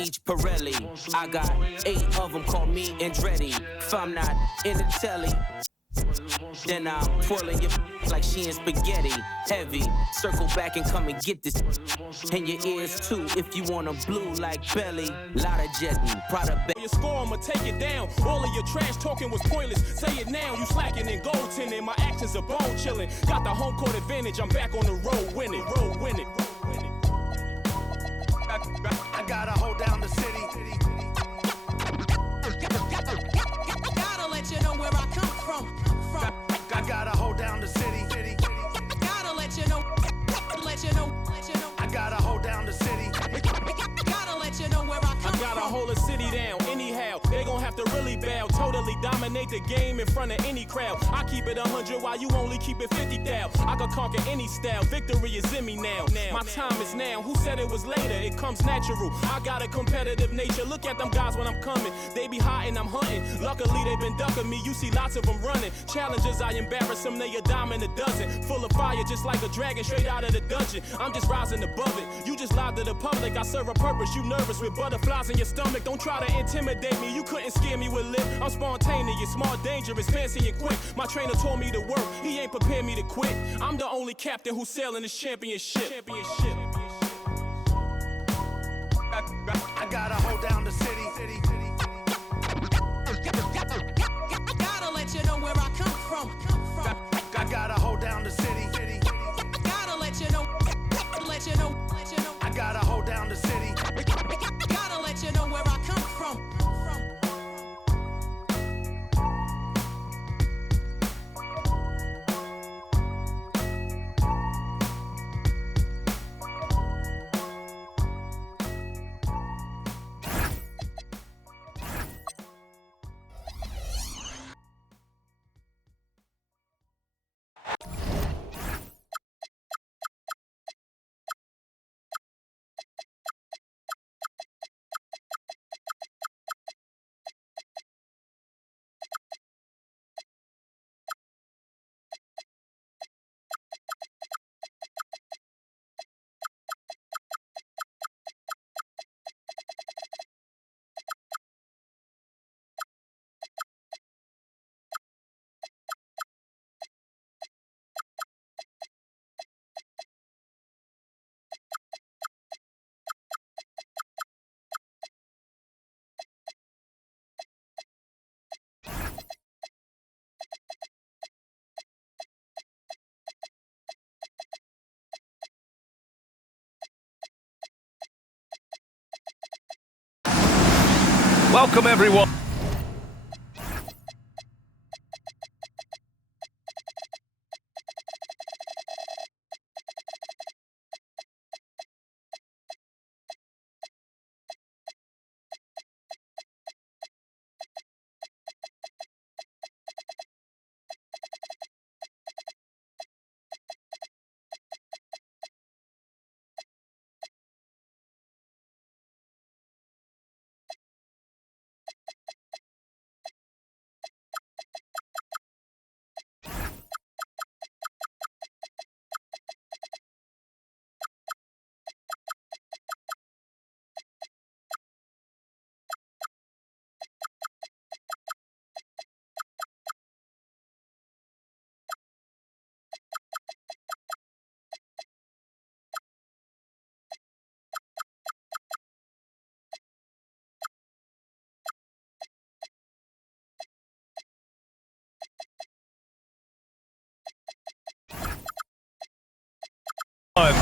each Pirelli. I got 8 of them, call me Andretti. If I'm not in the telly, then I'm twirling your like she in spaghetti. Heavy, circle back and come and get this. And your ears too, if you want 'em blue like belly. Lot of jetting, Prada your score, I'ma take it down. All of your trash talking was pointless. Say it now, you slacking in goaltending. My actions are bone chilling. Got the home court advantage, I'm back on the road winning. I gotta hold down the city. Gotta let you know where I come from. I gotta hold down the city. Gotta let you know. I gotta hold down the city. Gotta let you know where I come from. I gotta hold a city down anyhow. They gon' have to really bow. Totally dominate the game in front of any crowd. I keep it 100 while you only keep it 50 thou. I can conquer any style. Victory is in me now. My time is now. Who said it was later? It comes natural. I got a competitive nature. Look at them guys when I'm coming. They be hot and I'm hunting. Luckily they been ducking me. You see lots of them running. Challenges I embarrass them. They a dime in a dozen. Full of fire just like a dragon straight out of the dungeon. I'm just rising above it. You just lied to the public. I serve a purpose. You nervous with butterflies in your stomach. Don't try to intimidate me. You couldn't scare me with lip. I'm spontaneous, smart, dangerous, fancy and quick. My trainer told me to work. He ain't prepared me to quit. I'm the only captain who's sailing this championship. I gotta hold down the city. Gotta let you know where I come from. I gotta hold down the city. Gotta let you know. I gotta hold down the city. Gotta let you know where I come from. Welcome, everyone.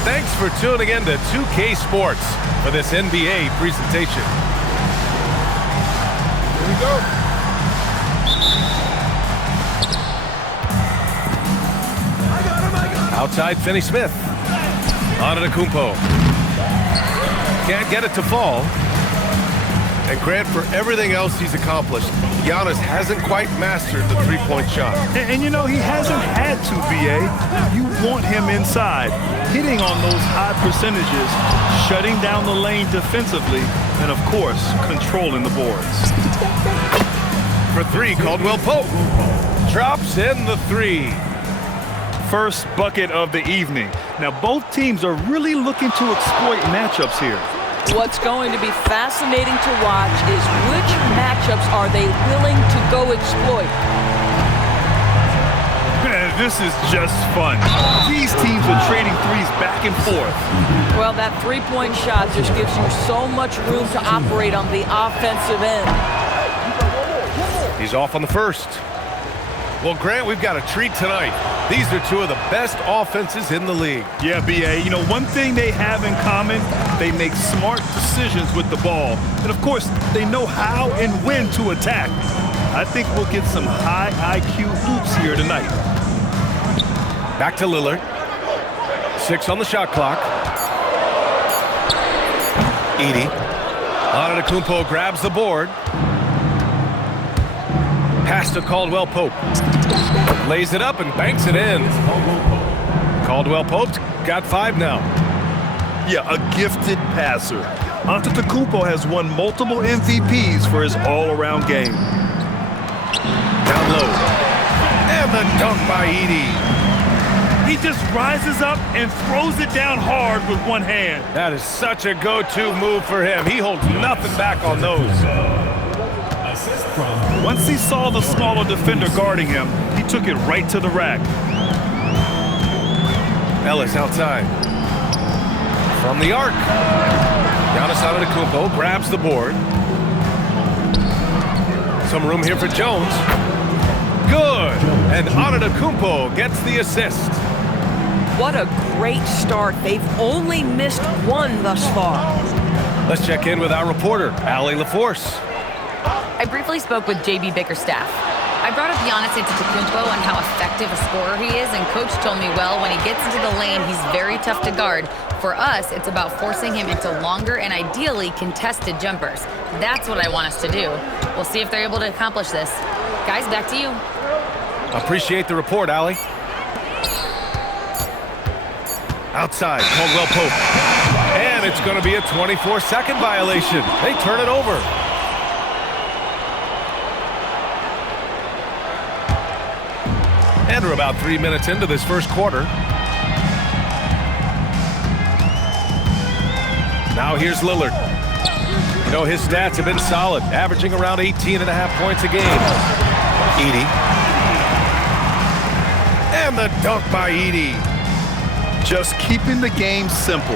Thanks for tuning in to 2K Sports for this NBA presentation. Here we go. Outside, Finney Smith. Antetokounmpo. Can't get it to fall. And Grant, for everything else he's accomplished, Giannis hasn't quite mastered the three-point shot. And you know, he hasn't had to, BA. You want him inside, hitting on those high percentages, shutting down the lane defensively, and, of course, controlling the boards. For three, Caldwell Pope. Drops in the three. First bucket of the evening. Now, both teams are really looking to exploit matchups here. What's going to be fascinating to watch is which matchups are they willing to go exploit. Man, this is just fun. These teams are trading threes back and forth. Well, that three-point shot just gives you so much room to operate on the offensive end. He's off on the first. Well, Grant, we've got a treat tonight. These are two of the best offenses in the league. Yeah, B.A., you know, one thing they have in common, they make smart decisions with the ball. And, of course, they know how and when to attack. I think we'll get some high IQ hoops here tonight. Back to Lillard. 6 on the shot clock. Edey. Antetokounmpo grabs the board. Pass to Caldwell Pope. Lays it up and banks it in. Caldwell Pope's got 5 now. Yeah, a gifted passer. Antetokounmpo has won multiple MVPs for his all-around game. Down low. And the dunk by Edey. He just rises up and throws it down hard with one hand. That is such a go-to move for him. He holds nothing back on those. Once he saw the smaller defender guarding him, he took it right to the rack. Ellis outside. From the arc. Giannis Antetokounmpo grabs the board. Some room here for Jones. Good. And Antetokounmpo gets the assist. What a great start. They've only missed one thus far. Let's check in with our reporter, Allie LaForce. I briefly spoke with JB Bickerstaff. I brought up Giannis Antetokounmpo and how effective a scorer he is, and Coach told me, well, when he gets into the lane, he's very tough to guard. For us, it's about forcing him into longer and ideally contested jumpers. That's what I want us to do. We'll see if they're able to accomplish this. Guys, back to you. Appreciate the report, Allie. Outside, Caldwell Pope. And it's going to be a 24-second violation. They turn it over. And we're about 3 minutes into this first quarter. Now here's Lillard. You know, his stats have been solid, averaging around 18.5 points a game. Edey. And the dunk by Edey. Just keeping the game simple.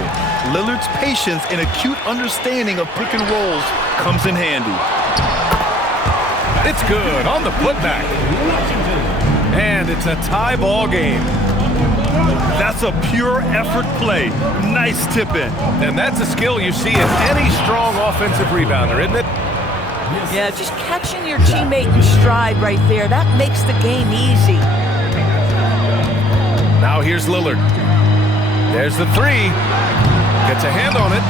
Lillard's patience and acute understanding of pick and rolls comes in handy. It's good on the putback. And it's a tie ball game. That's a pure effort play. Nice tip in. And that's a skill you see in any strong offensive rebounder, isn't it? Yeah, just catching your teammate in stride right there. That makes the game easy. Now here's Lillard. There's the three. Gets a hand on it.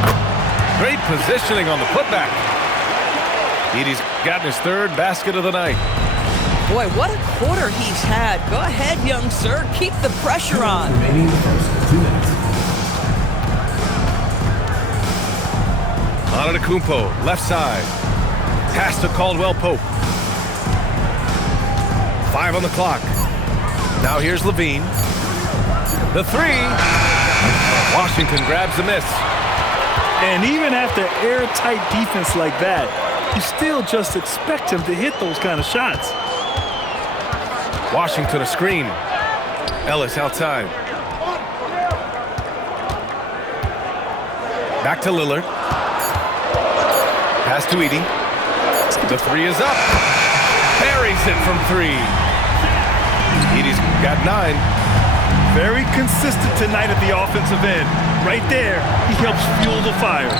Great positioning on the putback. Edey's gotten his third basket of the night. Boy, what a quarter he's had. Go ahead, young sir. Keep the pressure on. Antetokounmpo, left side. Pass to Caldwell Pope. 5 on the clock. Now here's Levine. The three. Washington grabs the miss. And even after airtight defense like that, you still just expect him to hit those kind of shots. Washington a screen. Ellis outside. Back to Lillard. Pass to Edey. The three is up. Buries it from 3. Edey's got 9. Very consistent tonight at the offensive end. Right there, he helps fuel the fire.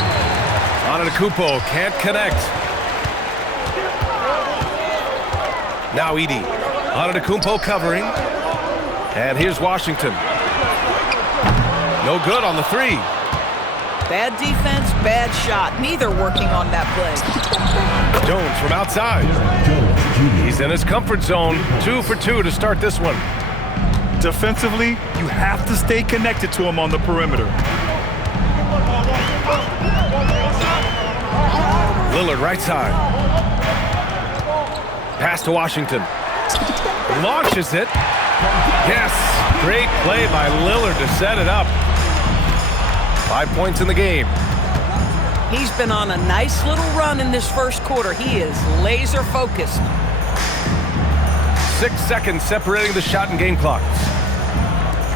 Antetokounmpo can't connect. Now Edey. Antetokounmpo covering. And here's Washington. No good on the 3. Bad defense, bad shot. Neither working on that play. Jones from outside. He's in his comfort zone. 2 for 2 to start this one. Defensively, you have to stay connected to him on the perimeter. Lillard right side. Pass to Washington. Launches it. Yes, great play by Lillard to set it up. 5 points in the game. He's been on a nice little run in this first quarter. He is laser focused. 6 seconds separating the shot and game clocks.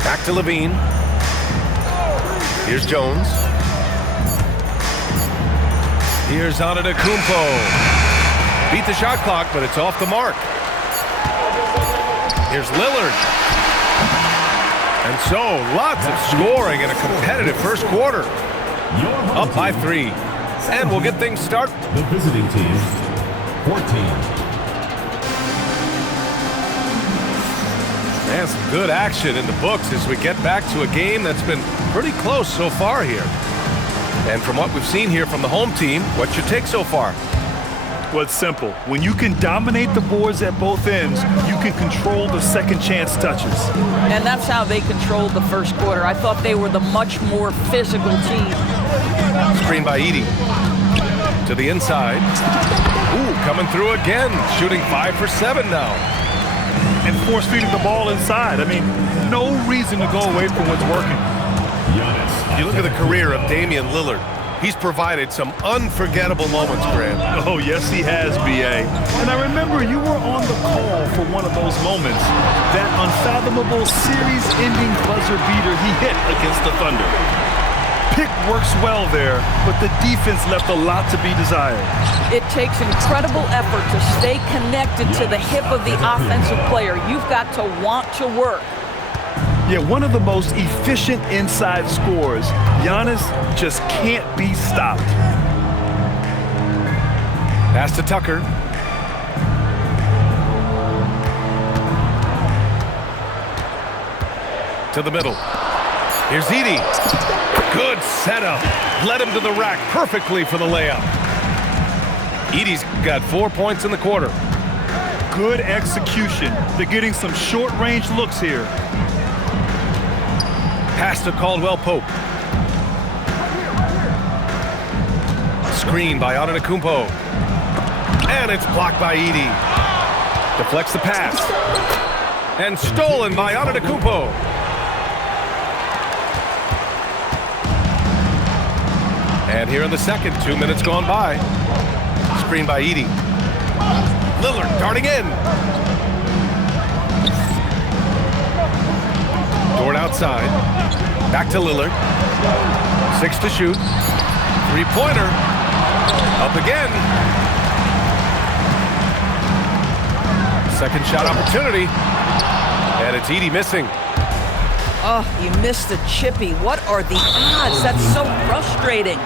Back to Levine. Here's Jones. Here's Antetokounmpo. Beat the shot clock, but it's off the mark. Here's Lillard. And so, lots of scoring in a competitive first quarter. Up by 3. And we'll get things started. The visiting team, 14. And some good action in the books as we get back to a game that's been pretty close so far here. And from what we've seen here from the home team, what's your take so far? Well, it's simple. When you can dominate the boards at both ends, you can control the second chance touches. And that's how they controlled the first quarter. I thought they were the much more physical team. Screen by Edey. To the inside. Ooh, coming through again. Shooting 5 for 7 now. And force-feeding the ball inside. I mean, no reason to go away from what's working. You look at the career of Damian Lillard. He's provided some unforgettable moments, Graham. Oh, yes, he has, B.A. And I remember you were on the call for one of those moments. That unfathomable series-ending buzzer beater he hit against the Thunder. Pick works well there, but the defense left a lot to be desired. It takes incredible effort to stay connected to the hip of the offensive player. You've got to want to work. Yeah, one of the most efficient inside scorers. Giannis just can't be stopped. Pass to Tucker. To the middle. Here's Edey. Good setup. Led him to the rack perfectly for the layup. Edey's got 4 points in the quarter. Good execution. They're getting some short-range looks here. Pass to Caldwell Pope. Screen by Antetokounmpo. And it's blocked by Edey. Deflects the pass. And stolen by Antetokounmpo. And here in the second, 2 minutes gone by. Screen by Edey. Lillard darting in. Dort outside. Back to Lillard. 6 to shoot. Three-pointer. Up again. Second shot opportunity. And it's Edey missing. Oh, you missed the chippy. What are the odds? That's so frustrating.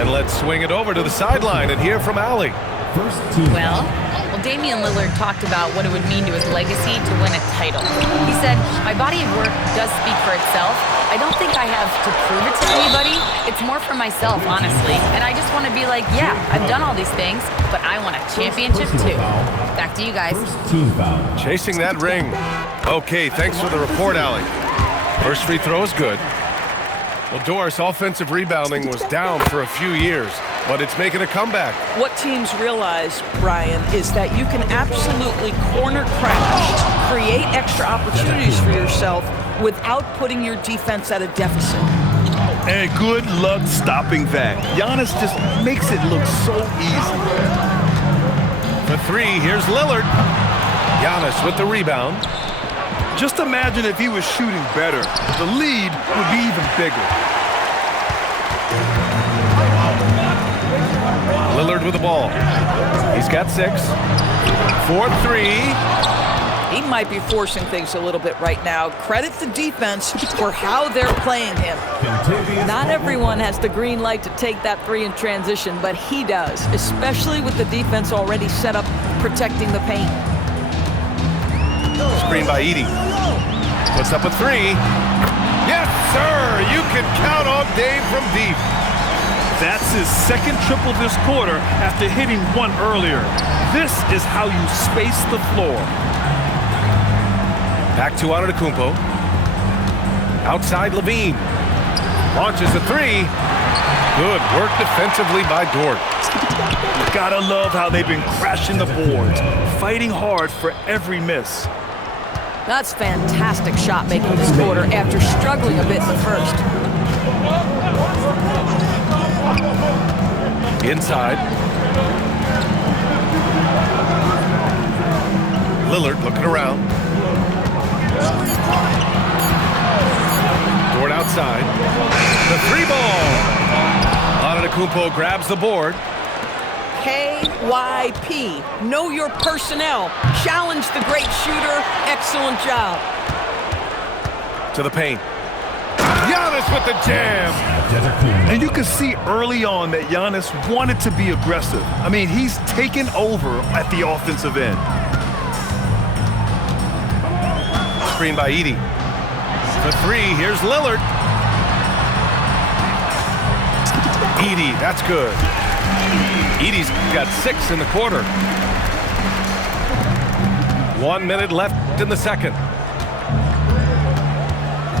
And let's swing it over to the sideline and hear from Allie. Well, Damian Lillard talked about what it would mean to his legacy to win a title. He said, my body of work does speak for itself. I don't think I have to prove it to anybody. It's more for myself, honestly. And I just want to be like, yeah, I've done all these things, but I want a championship too. Back to you guys. Chasing that ring. Okay, thanks for the report, Allie. First free throw is good. Well, Doris, offensive rebounding was down for a few years, but it's making a comeback. What teams realize, Brian, is that you can absolutely corner crash, create extra opportunities for yourself without putting your defense at a deficit. And good luck stopping that. Giannis just makes it look so easy. For 3, here's Lillard. Giannis with the rebound. Just imagine if he was shooting better. The lead would be even bigger. Lillard with the ball. He's got 6. 4-3. He might be forcing things a little bit right now. Credit the defense for how they're playing him. Not everyone has the green light to take that 3 in transition, but he does, especially with the defense already set up protecting the paint. Screen by Edey. Puts up a 3. Yes, sir! You can count on Dame from deep. That's his second triple this quarter after hitting 1 earlier. This is how you space the floor. Back to Antetokounmpo. Outside Levine. Launches a 3. Good work defensively by Dort. Gotta love how they've been crashing the boards, fighting hard for every miss. That's fantastic shot making this quarter after struggling a bit in the first. Inside. Lillard looking around. Dort outside. The three ball. Antetokounmpo grabs the board. KYP. Know your personnel. Challenge the great shooter. Excellent job. To the paint. Giannis with the jam. And you can see early on that Giannis wanted to be aggressive. I mean, he's taken over at the offensive end. Screen by Edey. For three, here's Lillard. Edey, that's good. Edey's got 6 in the quarter. 1 minute left in the second.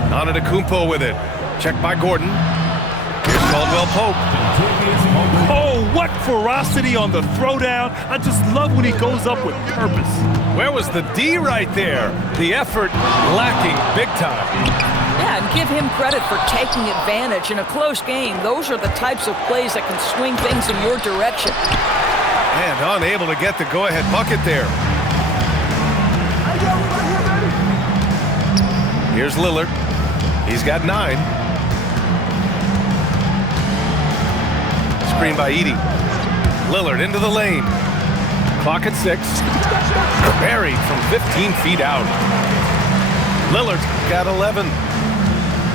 Antetokounmpo with it. Checked by Gordon. Here's Caldwell Pope. Oh, what ferocity on the throwdown. I just love when he goes up with purpose. Where was the D right there? The effort lacking big time. Yeah, and give him credit for taking advantage in a close game. Those are the types of plays that can swing things in your direction. And unable to get the go-ahead bucket there. Here's Lillard. He's got 9. Screen by Edey. Lillard into the lane. Clock at 6. Buried from 15 feet out. Lillard's got 11.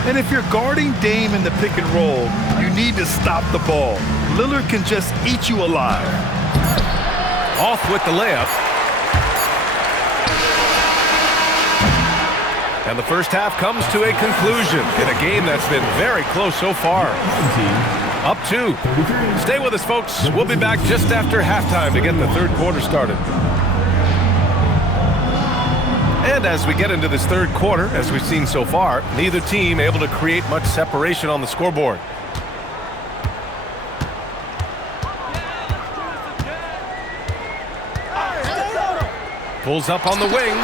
And if you're guarding Dame in the pick and roll, you need to stop the ball. Lillard can just eat you alive. Off with the layup. And the first half comes to a conclusion in a game that's been very close so far. Up 2. Stay with us, folks. We'll be back just after halftime to get the third quarter started. And as we get into this third quarter, as we've seen so far, neither team able to create much separation on the scoreboard. Pulls up on the wing.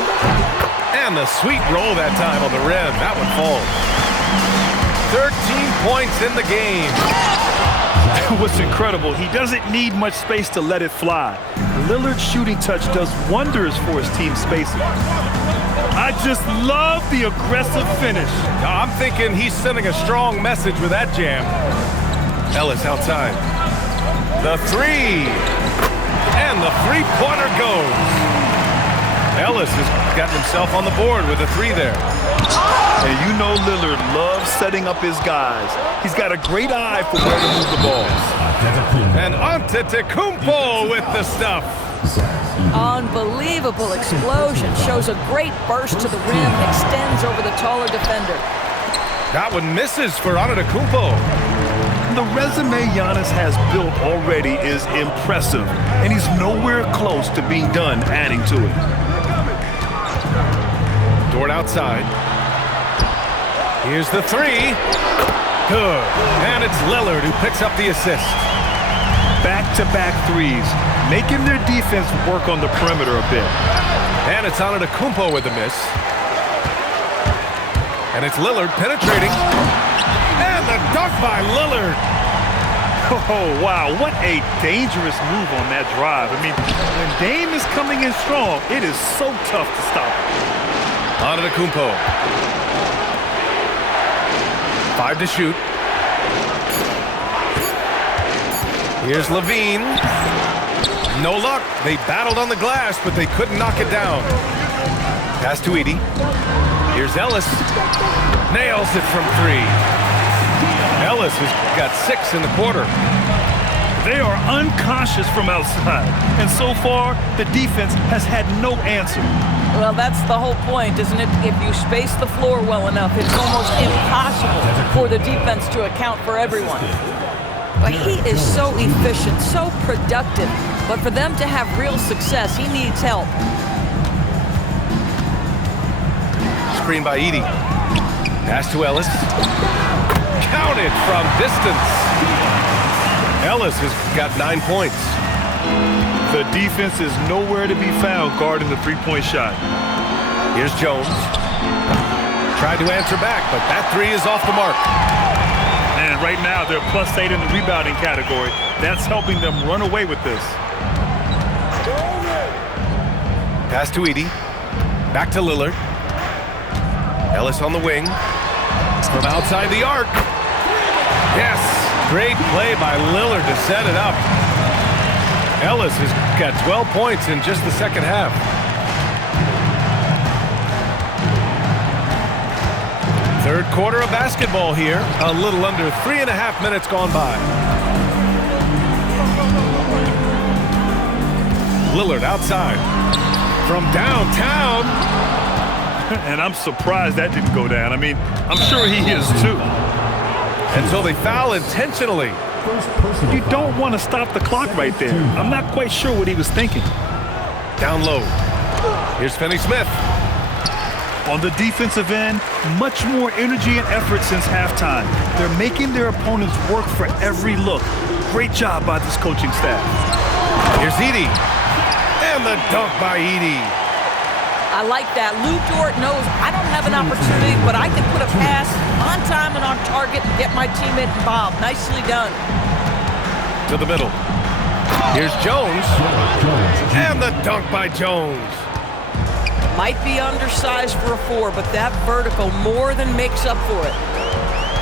And the sweet roll that time on the rim. That one falls. 13 points in the game. What's incredible, he doesn't need much space to let it fly. Lillard's shooting touch does wonders for his team spacing. I just love the aggressive finish. I'm thinking he's sending a strong message with that jam. Ellis outside. The three. And the three-pointer goes. Ellis has gotten himself on the board with a 3 there. And you know Lillard loves setting up his guys. He's got a great eye for where to move the ball. And Antetokounmpo with the stuff. Unbelievable explosion. Shows a great burst to the rim. Extends over the taller defender. That one misses for Antetokounmpo. The resume Giannis has built already is impressive. And he's nowhere close to being done adding to it. Dort outside. Here's the 3. Good. And it's Lillard who picks up the assist. Back-to-back threes, making their defense work on the perimeter a bit. And it's Antetokounmpo with the miss. And it's Lillard penetrating. And the dunk by Lillard. Oh, wow, what a dangerous move on that drive. I mean, when Dame is coming in strong, it is so tough to stop him. Antetokounmpo. 5 to shoot. Here's Levine. No luck. They battled on the glass, but they couldn't knock it down. Pass to Edey. Here's Ellis. Nails it from 3. Ellis has got 6 in the quarter. They are unconscious from outside. And so far, the defense has had no answer. Well, that's the whole point, isn't it? If you space the floor well enough, it's almost impossible for the defense to account for everyone. But he is so efficient, so productive. But for them to have real success, he needs help. Screen by Edey. Pass to Ellis. Counted from distance. Ellis has got 9 points. The defense is nowhere to be found guarding the three-point shot. Here's Jones. Tried to answer back, but that 3 is off the mark. And right now, they're +8 in the rebounding category. That's helping them run away with this. Pass to Edey. Back to Lillard. Ellis on the wing. From outside the arc. Yes, great play by Lillard to set it up. Ellis has got 12 points in just the second half. Third quarter of basketball here. A little under 3.5 minutes gone by. Lillard outside. From downtown. And I'm surprised that didn't go down. I mean, I'm sure he is too. And so they foul intentionally. You don't want to stop the clock right there. I'm not quite sure what he was thinking. Down low. Here's Finney-Smith. On the defensive end, much more energy and effort since halftime. They're making their opponents work for every look. Great job by this coaching staff. Here's Edey. And the dunk by Edey. I like that. Lou Dort knows I don't have an opportunity, but I can put a pass on time and on target and get my teammate involved. Nicely done. To the middle. Here's Jones. And the dunk by Jones. Might be undersized for a 4, but that vertical more than makes up for it.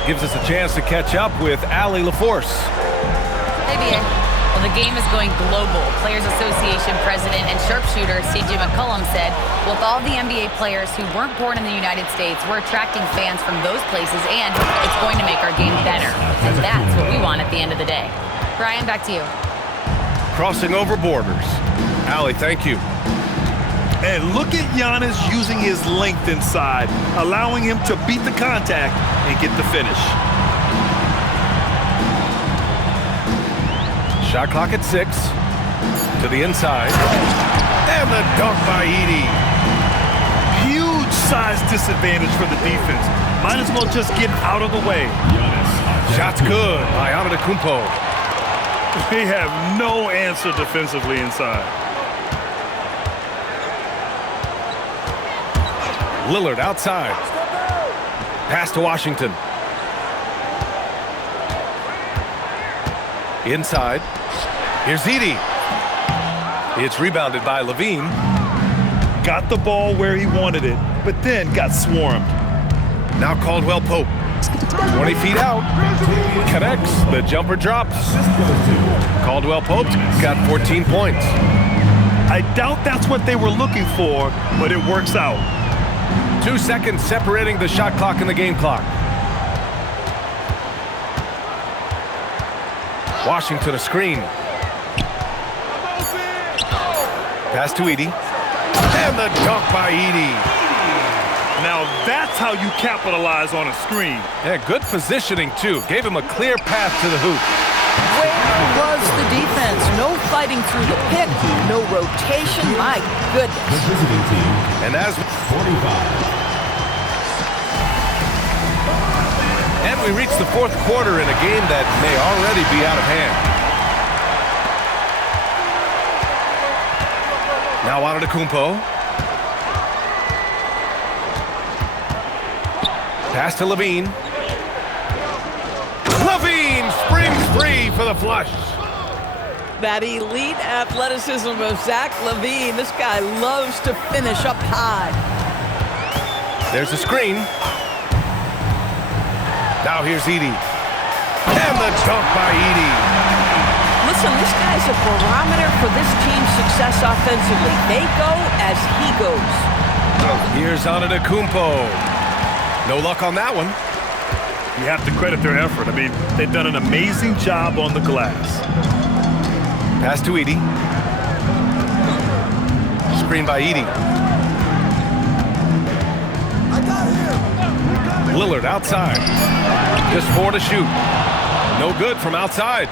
Gives us a chance to catch up with Allie LaForce. Hey, BA. Well, the game is going global. Players Association President and sharpshooter C.J. McCollum said, with all the NBA players who weren't born in the United States, we're attracting fans from those places, and it's going to make our game better. And that's what we want at the end of the day. Brian, back to you. Crossing over borders. Allie, thank you. And look at Giannis using his length inside, allowing him to beat the contact and get the finish. Shot clock at 6. To the inside. And the dunk by Edey. Huge size disadvantage for the defense. Might as well just get out of the way. Shot's good by Antetokounmpo. They have no answer defensively inside. Lillard outside. Pass to Washington. Inside. Here's Edey. It's rebounded by Levine. Got the ball where he wanted it, but then got swarmed. Now Caldwell Pope. 20 feet out. Connects. The jumper drops. Caldwell Pope got 14 points. I doubt that's what they were looking for, but it works out. 2 seconds separating the shot clock and the game clock. Washington a screen. Pass to Edey. And the dunk by Edey. Now that's how you capitalize on a screen. Yeah, good positioning too. Gave him a clear path to the hoop. Where was the defense? No fighting through the pick, no rotation. My goodness. The visiting team. And as 45. And we reach the fourth quarter in a game that may already be out of hand. Now Antetokounmpo. Pass to Levine. Levine springs free for the flush. That elite athleticism of Zach LaVine. This guy loves to finish up high. There's a screen. Now here's Edey. And the dunk by Edey. Listen, this guy's a barometer for this team's success offensively. They go as he goes. Here's Antetokounmpo. No luck on that one. You have to credit their effort. I mean, they've done an amazing job on the glass. Pass to Edey. Screen by Edey. Lillard outside. Just 4 to shoot. No good from outside.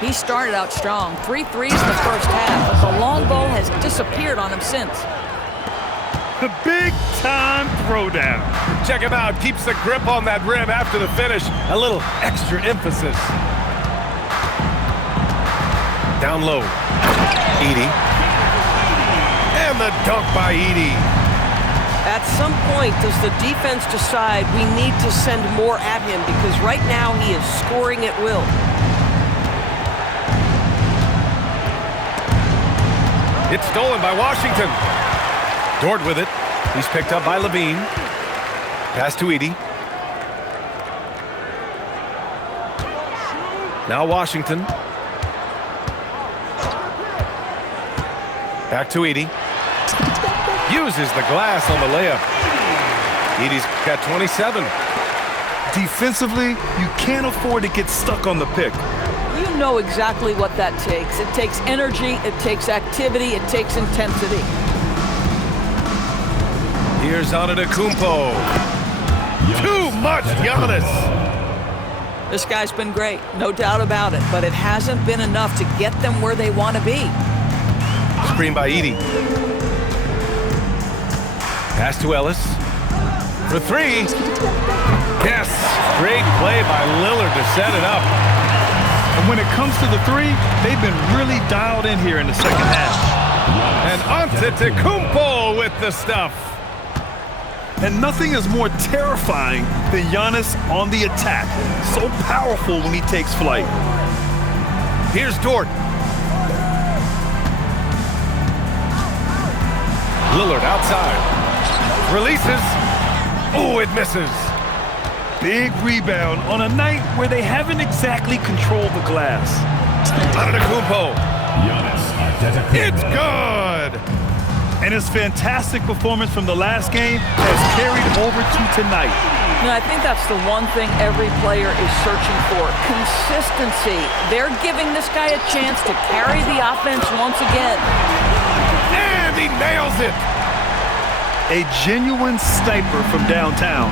He started out strong. 3 threes in the first half, but the long ball has disappeared on him since. The big-time throwdown. Check him out. Keeps the grip on that rim after the finish. A little extra emphasis. Down low. Edey. And the dunk by Edey. At some point, does the defense decide we need to send more at him? Because right now he is scoring at will. It's stolen by Washington. Dort with it. He's picked up by Levine. Pass to Edey. Now Washington. Back to Edey. Uses the glass on the layup. Edey's got 27. Defensively, you can't afford to get stuck on the pick. You know exactly what that takes. It takes energy, it takes activity, it takes intensity. Here's Antetokounmpo. Too much, Giannis. This guy's been great, no doubt about it, but it hasn't been enough to get them where they want to be. Screen by Edey. Pass to Ellis. For three. Yes. Great play by Lillard to set it up. And when it comes to the three, they've been really dialed in here in the second half. And Antetokounmpo with the stuff. And nothing is more terrifying than Giannis on the attack. So powerful when he takes flight. Here's Dort. Lillard outside. Releases. Oh, it misses. Big rebound on a night where they haven't exactly controlled the glass. Antetokounmpo. It's good. And his fantastic performance from the last game has carried over to tonight. And I think that's the one thing every player is searching for. Consistency. They're giving this guy a chance to carry the offense once again. And he nails it. A genuine sniper from downtown.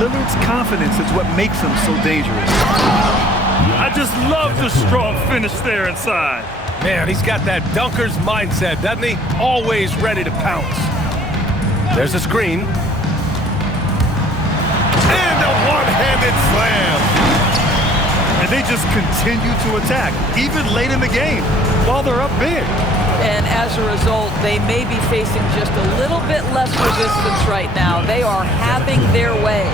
Lillard's confidence is what makes him so dangerous. I just love the strong finish there inside. Man, he's got that dunker's mindset, doesn't he? Always ready to pounce. There's a screen. And a one-handed slam. And they just continue to attack, even late in the game, while they're up big. And as a result, they may be facing just a little bit less resistance right now. They are having their way.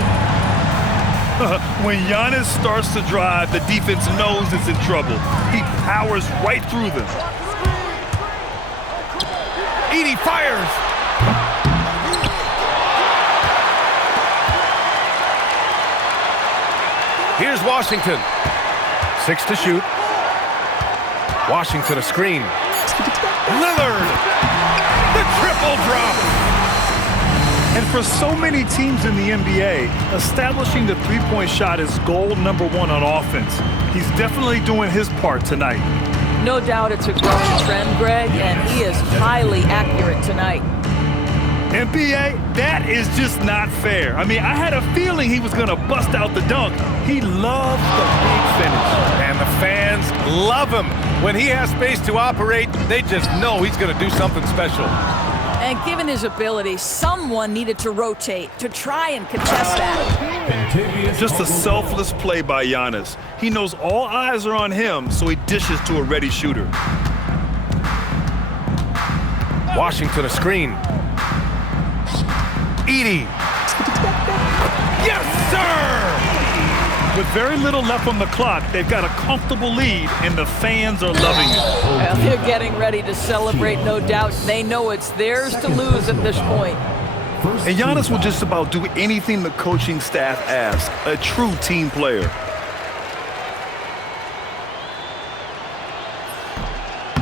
When Giannis starts to drive, the defense knows it's in trouble. He powers right through them. Edey fires. Here's Washington. 6 to shoot. Washington a screen. Lillard, the triple drop. And for so many teams in the NBA, establishing the three-point shot is goal number one on offense. He's definitely doing his part tonight. No doubt it's a growing trend, Greg, and he is highly accurate tonight. NBA, that is just not fair. I mean, I had a feeling he was going to bust out the dunk. He loves the big finish. And the fans love him. When he has space to operate, they just know he's going to do something special. And given his ability, someone needed to rotate to try and contest that. Just a selfless play by Giannis. He knows all eyes are on him, so he dishes to a ready shooter. Washington a screen. Edey. Yes, sir! With very little left on the clock, they've got a comfortable lead, and the fans are loving it. Well, they're getting ready to celebrate, no doubt. They know it's theirs to lose at this point. And Giannis will just about do anything the coaching staff asks. A true team player.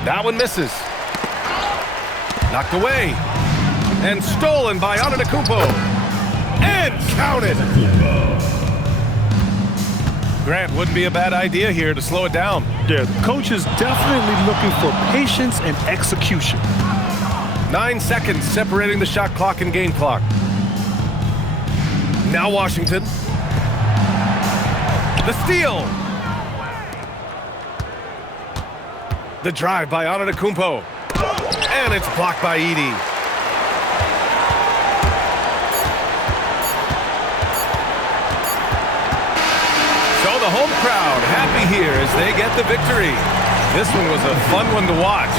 That one misses. Knocked away. And stolen by Antetokounmpo. And counted. Grant, wouldn't be a bad idea here to slow it down. Yeah, the coach is definitely looking for patience and execution. 9 seconds separating the shot clock and game clock. Now Washington. The steal. The drive by Antetokounmpo. And it's blocked by Edey. So the home crowd happy here as they get the victory. This one was a fun one to watch.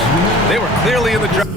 They were clearly in the drive.